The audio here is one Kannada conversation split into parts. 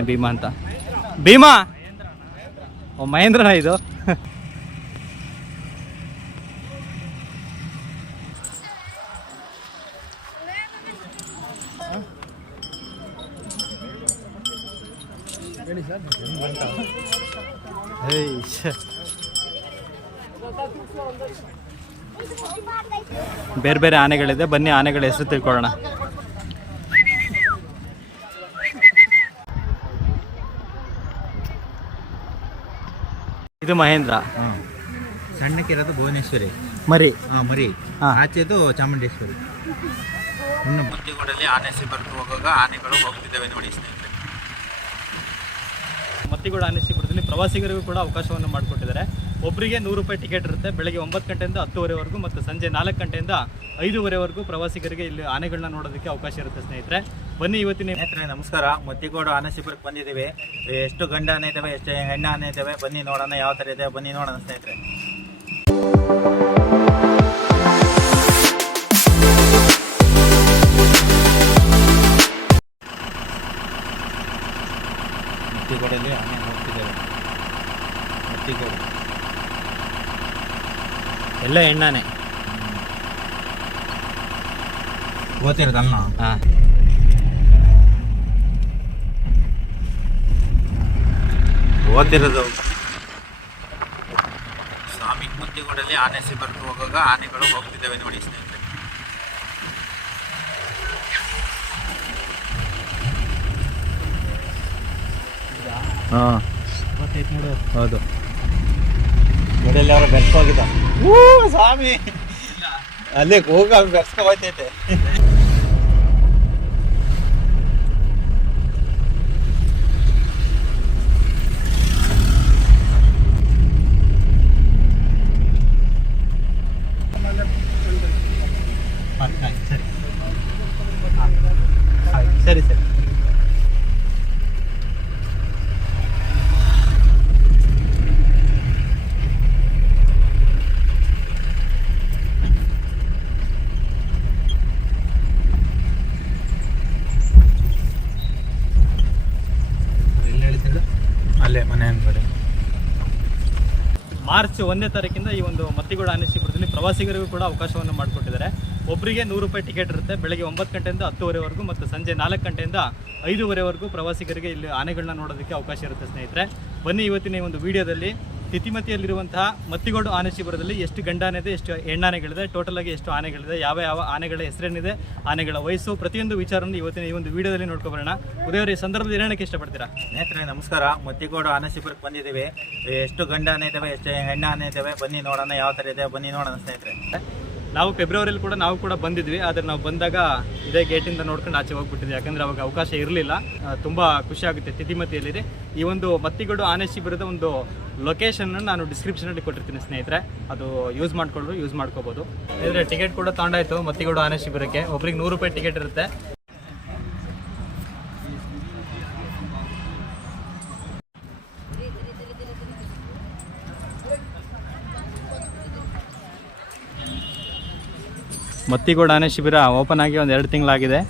ಭೀಮಾ ಅಂತ. ಭೀಮಾ? ಓ ಮಹೇಂದ್ರನ ಇದು. ಬೇರೆ ಬೇರೆ ಆನೆಗಳಿದೆ. ಬನ್ನಿ ಆನೆಗಳ ಹೆಸರು ತಿಳ್ಕೊಳ್ಳೋಣ. ಮಹೇಂದ್ರ. ಸಣ್ಣಕ್ಕಿರೋದು ಭುವನೇಶ್ವರಿ. ಮರಿ. ಹಾ ಮರಿ. ಹಾ. ಆಚೆದು ಚಾಮುಂಡೇಶ್ವರಿ. ಇನ್ನು ಆನೆ ಬರ್ತು ಹೋಗುವಾಗ ಆನೆಗಳು ಹೋಗ್ತಿದ್ದಾವೆ ನೋಡಿ ಸ್ನೇಹಿತರೆ. ಮತ್ತಿಗೋಡ ಸಿಬ್ಬರದಲ್ಲಿ ಪ್ರವಾಸಿಗರಿಗೂ ಕೂಡ ಅವಕಾಶವನ್ನು ಮಾಡಿಕೊಟ್ಟಿದ್ದಾರೆ. ಒಬ್ಬರಿಗೆ ನೂರು ರೂಪಾಯಿ ಟಿಕೆಟ್ ಇರುತ್ತೆ. ಬೆಳಗ್ಗೆ ಒಂಬತ್ತು ಗಂಟೆಯಿಂದ ಹತ್ತುವರೆವರೆಗೂ ಮತ್ತು ಸಂಜೆ ನಾಲ್ಕು ಗಂಟೆಯಿಂದ ಐದೂವರೆವರೆಗೂ ಪ್ರವಾಸಿಗರಿಗೆ ಇಲ್ಲಿ ಆನೆಗಳನ್ನ ನೋಡೋದಕ್ಕೆ ಅವಕಾಶ ಇರುತ್ತೆ ಸ್ನೇಹಿತರೆ. ಬನ್ನಿ ಇವತ್ತಿನ ಸ್ನೇಹಿತರೆ, ನಮಸ್ಕಾರ. ಮತ್ತಿಗೋಡ ಆನೆ ಶಿಬಿರಕ್ಕೆ ಬಂದಿದ್ದೀವಿ. ಎಷ್ಟು ಗಂಡ ಆನೆ ಇದ್ದಾವೆ ಎಷ್ಟು ಹೆಣ್ಣು ಆನೆ ಇದ್ದಾವೆ ಬನ್ನಿ ನೋಡೋಣ ಯಾವ ಥರ ಇದೆ, ಬನ್ನಿ ನೋಡೋಣ ಸ್ನೇಹಿತರೆ. ಮತ್ತಿಗೋಡಲ್ಲಿ ಆನೆ ನೋಡ್ತಿದ್ದೇವೆ ಮತ್ತಿಗೋಡು. ಎಲ್ಲ ಎಣ್ಣಾನೆ. ಓದ್ತಿರೋದಲ್ಲ ಹಾಂ. ಓದ್ತಿರೋದು ಸ್ವಾಮಿ ಮುತ್ತಿಗೂಡಲ್ಲಿ ಆನೆ ಸಿಬ್ಬರ್ಕ್ ಹೋಗುವಾಗ ಆನೆಗಳು ಹೋಗ್ತಿದ್ದಾವೆ ನೋಡಿ ಸ್ನೇಹಿತರೆ. ಹಾಂ. ಹೌದು. ಗುಡಲ್ಲಿ ಅವರ ಬೆರ್ಸ್ಕೋಗಿದ್ದ ಸ್ವಾಮಿ ಅಲ್ಲೇ ಹೋಗ ಬೆರ್ಸ್ಕೊ ಹೋಯ್ತೈತೆ. ಸರಿ ಮಾರ್ಚ್ ಒಂದನೇ ತಾರೀಕಿಂದ ಈ ಒಂದು ಮತ್ತಿಗೋಡ ಆನೆಶಿಪುರದಲ್ಲಿ ಪ್ರವಾಸಿಗರಿಗೂ ಕೂಡ ಅವಕಾಶವನ್ನು ಮಾಡಿಕೊಟ್ಟಿದ್ದಾರೆ. ಒಬ್ಬರಿಗೆ ನೂರು ರೂಪಾಯಿ ಟಿಕೆಟ್ ಇರುತ್ತೆ. ಬೆಳಗ್ಗೆ ಒಂಬತ್ತು ಗಂಟೆಯಿಂದ ಹತ್ತುವರೆವರೆಗೂ ಮತ್ತು ಸಂಜೆ ನಾಲ್ಕು ಗಂಟೆಯಿಂದ ಐದೂವರೆವರೆಗೂ ಪ್ರವಾಸಿಗರಿಗೆ ಇಲ್ಲಿ ಆನೆಗಳನ್ನ ನೋಡೋದಕ್ಕೆ ಅವಕಾಶ ಇರುತ್ತೆ ಸ್ನೇಹಿತರೆ. ಬನ್ನಿ ಇವತ್ತಿನ ಈ ಒಂದು ವಿಡಿಯೋದಲ್ಲಿ. ತಿತಿಮತಿಯಲ್ಲಿರುವಂತಹ ಮತ್ತಿಗೋಡು ಆನೆ ಶಿಬಿರದಲ್ಲಿ ಎಷ್ಟು ಗಂಡಾನೆ ಇದೆ ಎಷ್ಟು ಹೆಣ್ಣಾನೆಗಳಿದೆ ಟೋಟಲ್ ಆಗಿ ಎಷ್ಟು ಆನೆಗಳಿದೆ, ಯಾವ ಯಾವ ಆನೆಗಳ ಹೆಸರೇನಿದೆ, ಆನೆಗಳ ವಯಸ್ಸು, ಪ್ರತಿಯೊಂದು ವಿಚಾರವನ್ನು ಇವತ್ತಿನ ಈ ಒಂದು ವಿಡಿಯೋದಲ್ಲಿ ನೋಡ್ಕೊಬರೋಣ ಉದಯವರ ಈ ಸಂದರ್ಭದಲ್ಲಿ ಏನಕ್ಕೆ ಇಷ್ಟಪಡ್ತೀರಾ? ಸ್ನೇಹಿತರೆ, ನಮಸ್ಕಾರ. ಮತ್ತಿಗೋಡು ಆನೆ ಶಿಬಿರಕ್ಕೆ ಬಂದಿದ್ದೀವಿ. ಎಷ್ಟು ಗಂಡ ಆನೆ ಇದ್ದಾವೆ ಎಷ್ಟು ಹೆಣ್ಣು ಆನೆ ಇದ್ದಾವೆ ಬನ್ನಿ ನೋಡೋಣ, ಯಾವ ಥರ ಇದೆ, ಬನ್ನಿ ನೋಡೋಣ ಸ್ನೇಹಿತರೆ. ನಾವು ಫೆಬ್ರವರಿಯಲ್ಲಿ ಕೂಡ ನಾವು ಕೂಡ ಬಂದಿದ್ವಿ, ಆದರೆ ನಾವು ಬಂದಾಗ ಇದೇ ಗೇಟಿಂದ ನೋಡ್ಕೊಂಡು ಆಚೆ ಹೋಗ್ಬಿಟ್ಟಿದ್ವಿ. ಯಾಕಂದ್ರೆ ಅವಾಗ ಅವಕಾಶ ಇರಲಿಲ್ಲ. ತುಂಬ ಖುಷಿ ಆಗುತ್ತೆ ತಿತಿಮತಿಯಲ್ಲಿದೆ ಈ ಒಂದು ಮತ್ತಿಗೋಡು ಆನೆ ಶಿಬಿರದ ಒಂದು ಲೊಕೇಶನ್ ನಾನು ಡಿಸ್ಕ್ರಿಪ್ಷನಲ್ಲಿ ಕೊಟ್ಟಿರ್ತೀನಿ ಸ್ನೇಹಿತರೆ. ಅದು ಯೂಸ್ ಮಾಡ್ಕೊಂಡ್ರು ಯೂಸ್ ಮಾಡ್ಕೋಬೋದು. ಇದ್ರೆ ಟಿಕೆಟ್ ಕೂಡ ತಗೊಂಡಾಯ್ತು ಮತ್ತಿಗೋಡು ಆನೆ ಶಿಬಿರಕ್ಕೆ ಒಬ್ರಿಗೆ ನೂರು ರೂಪಾಯಿ ಟಿಕೆಟ್ ಇರುತ್ತೆ. ಮತ್ತಿಗೋಡು ಆನೆ ಶಿಬಿರ ಓಪನ್ ಆಗಿ ಒಂದು ಎರಡು ತಿಂಗಳಾಗಿದೆ.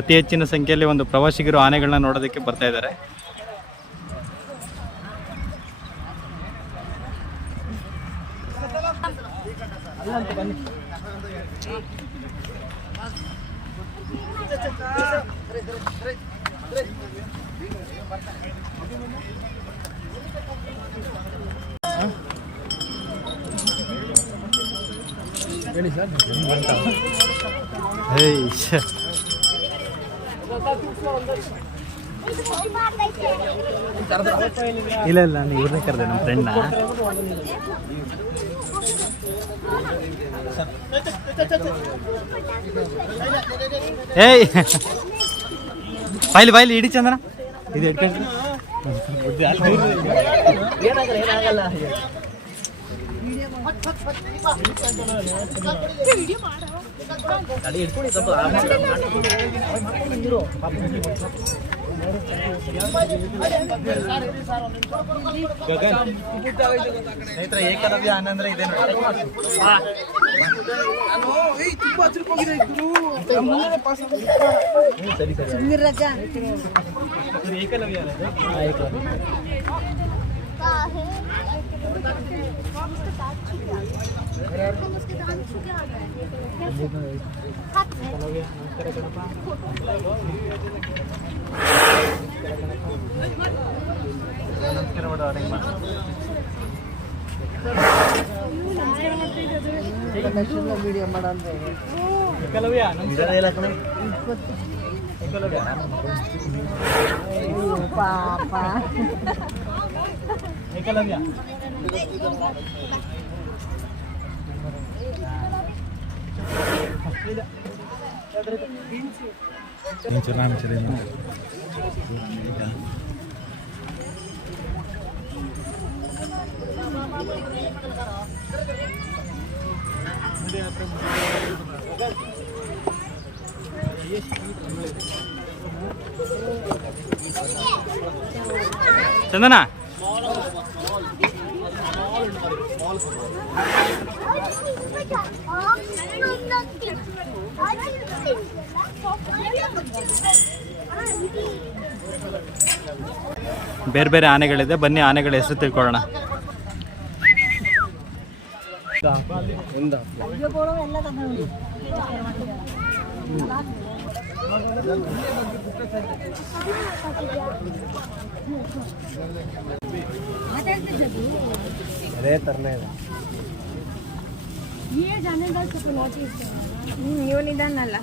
ಅತಿ ಹೆಚ್ಚಿನ ಸಂಖ್ಯೆಯಲ್ಲಿ ಒಂದು ಪ್ರವಾಸಿಗರು ಆನೆಗಳನ್ನ ನೋಡೋದಕ್ಕೆ ಬರ್ತಾ ಇದ್ದಾರೆ. ಹೇಯ್ ಸರ್ ಇಲ್ಲ ಇಲ್ಲ ನಾನು ಇವ್ರನ್ನೇ ಕರೆದೆ ನಮ್ಮ ಫ್ರೆಂಡ್ನ ಏಯ್ ಬಾಯ್ಲಿ ಬಾಯ್ಲಿ ಇಡಿ ಚಂದ್ರ ಇದು ಇಟ್ಕೊಂಡ್ರಿ ಸ್ನೇಹಿತರೆ ಏಕಲವ್ಯ ಅಂದ್ರೆ ಇದೆ ನೋಡಿ ಏಕಲವ್ಯ ನಮಸ್ಕಾರ ಮಾಡು ಅವ್ರಿಗೆ ಮಾಡು. ಏಕಲವ್ಯ ನಮಸ್ಕಾರ ಇದೆಲ್ಲ ಇಲ್ಲ ಕಣೆ. ಏಕಲವ್ಯ ಏಕಲವ್ಯ ಚಂದನ ಬೇರೆ ಬೇರೆ ಆನೆಗಳಿದೆ. ಬನ್ನಿ ಆನೆಗಳ ಹೆಸರು ತಿಳ್ಕೊಳ್ಳೋಣ. ಅದೇ ತರನೇ ಇದೆ. ಇವನಿದ್ದಾನಲ್ಲ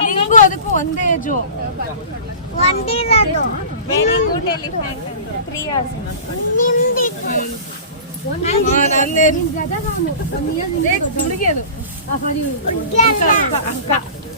ನಿಮಗೂ ಅದಕ್ಕೂ ಒಂದೇ ಏಜು ಒಂದೇ very good elephant three years ಹುಡುಗಿ ಅದು ಅಕ್ಕ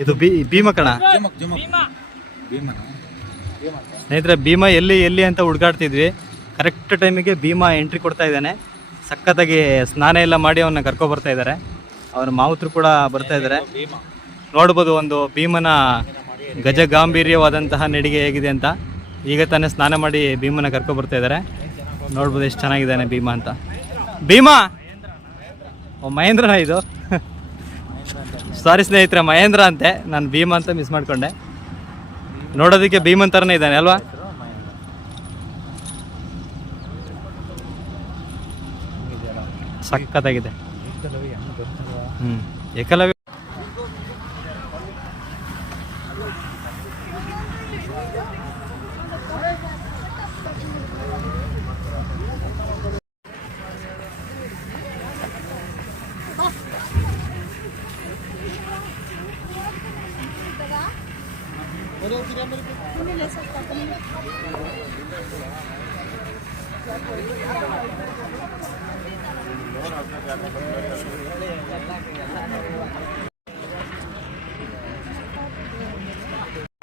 ಇದು ಬಿ ಭೀಮ. ಕಣ ಸ್ನೇಹಿತರೆ ಭೀಮ ಎಲ್ಲಿ ಎಲ್ಲಿ ಅಂತ ಹುಡುಗಾಡ್ತಿದ್ವಿ. ಕರೆಕ್ಟ್ ಟೈಮಿಗೆ ಭೀಮ ಎಂಟ್ರಿ ಕೊಡ್ತಾ ಇದ್ದಾನೆ. ಸಖತ್ತಾಗಿ ಸ್ನಾನ ಎಲ್ಲ ಮಾಡಿ ಅವನ್ನ ಕರ್ಕೊ ಬರ್ತಾ ಇದ್ದಾರೆ. ಅವ್ರ ಮಾವುತರು ಕೂಡ ಬರ್ತಾ ಇದ್ದಾರೆ. ನೋಡ್ಬೋದು ಒಂದು ಭೀಮನ ಗಜ ಗಾಂಭೀರ್ಯವಾದಂತಹ ನಡಿಗೆ ಹೇಗಿದೆ ಅಂತ. ಈಗ ತಾನೇ ಸ್ನಾನ ಮಾಡಿ ಭೀಮನ ಕರ್ಕೊ ಬರ್ತಾ ಇದ್ದಾರೆ. ನೋಡ್ಬೋದು ಎಷ್ಟು ಚೆನ್ನಾಗಿದ್ದಾನೆ ಭೀಮ ಅಂತ. ಭೀಮ! ಓ ಮಹೇಂದ್ರನ ಇದು. ಸಾರಿ ಸ್ನೇಹಿತರೆ, ಮಹೇಂದ್ರ ಅಂತೆ. ನಾನು ಭೀಮ ಅಂತ ಮಿಸ್ ಮಾಡ್ಕೊಂಡೆ. ನೋಡೋದಕ್ಕೆ ಭೀಮನ್ ಥರನೇ ಇದ್ದಾನೆ, ಅಲ್ವಾ? ಸಖತ್ತಾಗಿದೆ. ಹ್ಞೂ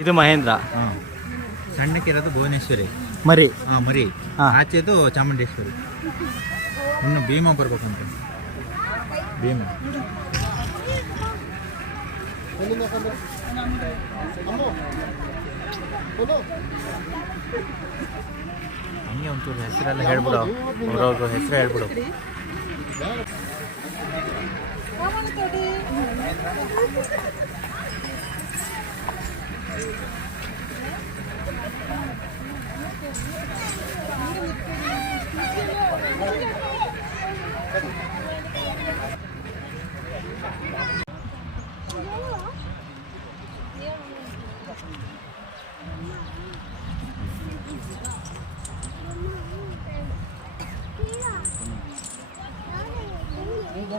ಇದು ಮಹೇಂದ್ರ. ಹಾಂ. ಸಣ್ಣಕ್ಕಿರೋದು ಭುವನೇಶ್ವರಿ. ಮರಿ. ಹಾ ಮರಿ. ಹಾ. ಆಚೆದು ಚಾಮುಂಡೇಶ್ವರಿ. ಇನ್ನು ಭೀಮ ಬರ್ಬೇಕಂತ. ಭೀಮ. ಹಂಗೆ ಒಂಚೂರು ಹೆಸರೆಲ್ಲ ಹೇಳ್ಬಿಡು. ಅವ್ರವ್ರ ಹೆಸರು ಹೇಳ್ಬಿಡು. Thank.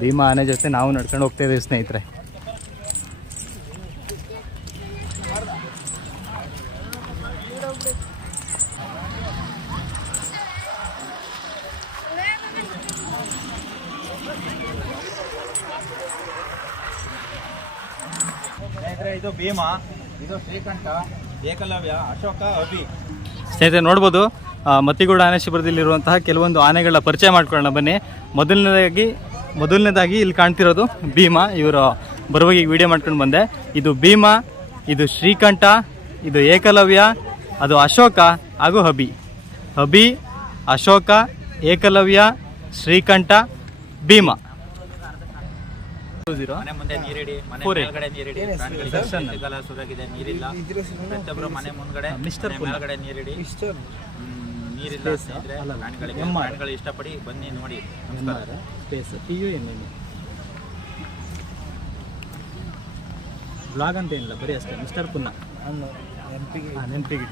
ಭೀಮ ಆನೆ ಜೊತೆ ನಾವು ನಡ್ಕೊಂಡು ಹೋಗ್ತಾ ಇದ್ದೀವಿ ಸ್ನೇಹಿತರೆ ಇದು ಭೀಮ ಇದು ಶ್ರೀಕಂಠ. ಏಕಲವ್ಯ ಅಶೋಕ ಅಭಿ. ಸ್ನೇಹಿತರೆ, ನೋಡ್ಬೋದು ಮತ್ತಿಗೂಡ ಆನೆ ಶಿಬಿರದಲ್ಲಿರುವಂತಹ ಕೆಲವೊಂದು ಆನೆಗಳ ಪರಿಚಯ ಮಾಡ್ಕೊಳ್ಳೋಣ ಬನ್ನಿ. ಮೊದಲನೇದಾಗಿ ಮೊದಲನೇದಾಗಿ ಇಲ್ಲಿ ಕಾಣ್ತಿರೋದು ಭೀಮ. ಇವರು ಬರುವಾಗಿ ವಿಡಿಯೋ ಮಾಡ್ಕೊಂಡು ಬಂದೆ. ಇದು ಭೀಮ, ಇದು ಶ್ರೀಕಂಠ, ಇದು ಏಕಲವ್ಯ, ಅದು ಅಶೋಕ, ಹಾಗೂ ಹಬಿ ಹಬಿ ಅಶೋಕ, ಏಕಲವ್ಯ, ಶ್ರೀಕಂಠ, ಭೀಮ. ಮನೆ ಮುಂದೆ ನೀರಿಡಿ ಮನೆ ಮೇಲ್ಗಡೆ ನೀರಿಡಿ. ಪ್ರಾಣಿಗಳಿಗೆ ದರ್ಶನ್. ಸಿಗಲ್ಲ ಸುರಗಿದೆ ನೀರಿಲ್ಲ. ಪ್ರತಿಯೊಬ್ಬರು ಮನೆ ಮುಂದ್ಗಡೆ ಮಿಸ್ಟರ್ ಮನೆ ಮೇಲ್ಗಡೆ ನೀರಿಡಿ. ಹ್ಮ್, ನೀರಿಲ್ಲ ಸ್ನೇಹಿತರೆ ಪ್ರಾಣಿಗಳಿಗೆ ಎಂ ಆರ್. ಪ್ರಾಣಿಗಳು ಇಷ್ಟಪಡಿ ಬನ್ನಿ ನೋಡಿ. ನಮಸ್ಕಾರ. ಸ್ಪೇಸ್ ಯು ಬ್ಲಾಗ್ ಅಂತ ಏನಿಲ್ಲ ಬರೀ ಅಷ್ಟೇ. ಮಿಸ್ಟರ್ ಪುನ್ನ ನೆನಪಿಗೆ ನೆನಪಿಗೆ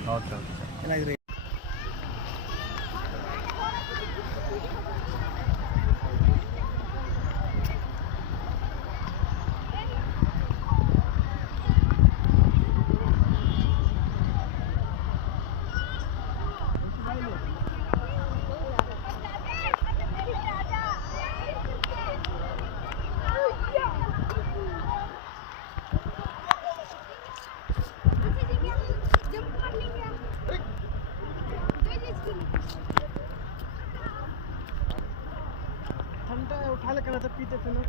ಏನಾಗಿದೆ? ठंडा पितेच ना.